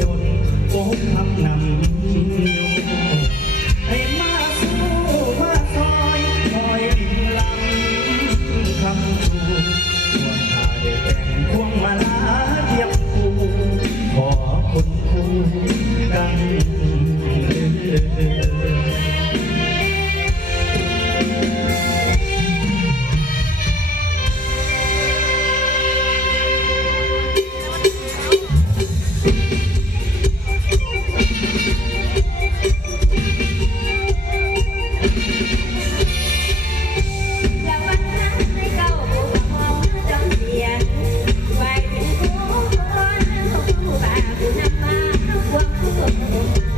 ยนต์โอ้ทำนำ Thank you.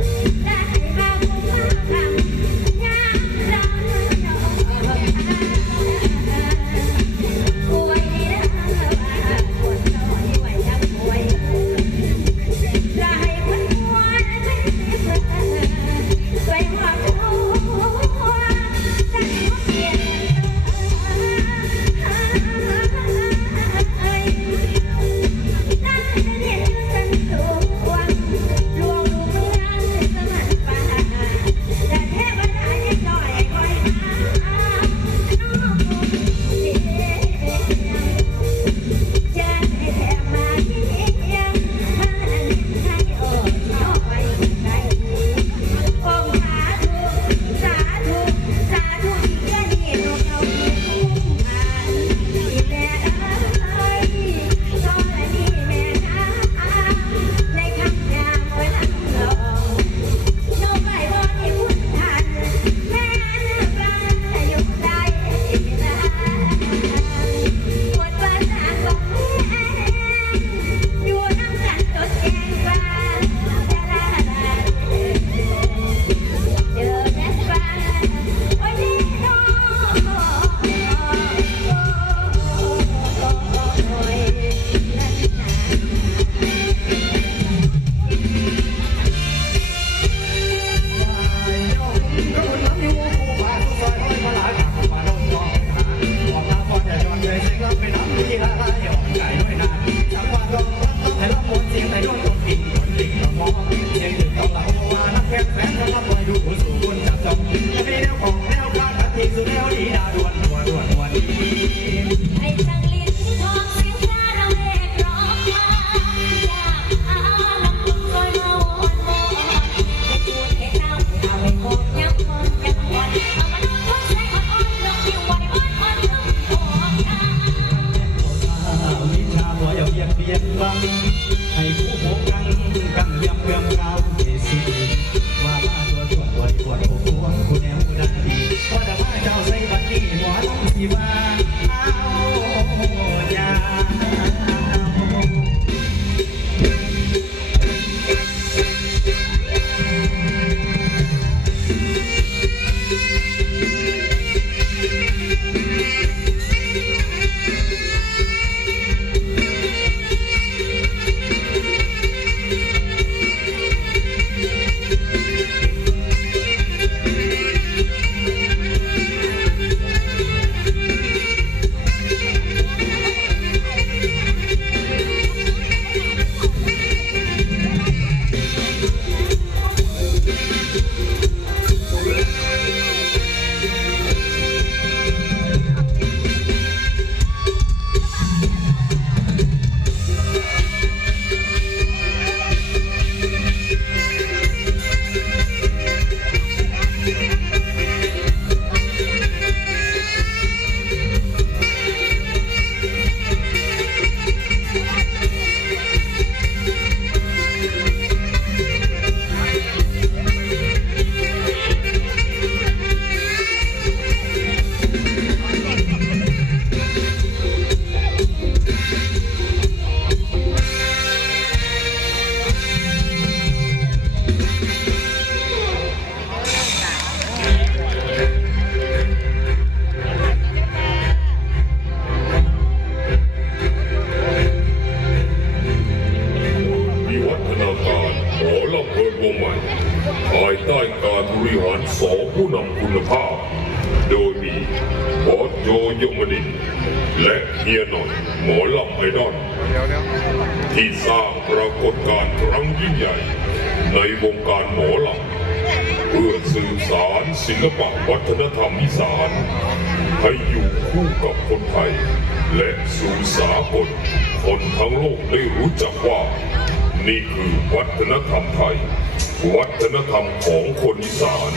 What? อล อลำเพลินวงใหม่ภายใต้การบริหารสองผู้นำคุณภาพ โดยมีบอสโจยมนินและเฮียหน่อยหมอลำไอดอลที่สร้างปรากฏการณ์ครั้งยิ่งใหญ่ ในวงการหมอลำเพื่อสืบสารศิลปะวัฒนธรรมอีสานให้อยู่คู่กับคนไทย และสู่สากลคนทั้งโลกได้รู้จักว่า นี่คือวัฒนธรรมไทย วัฒนธรรมของคนอีสาน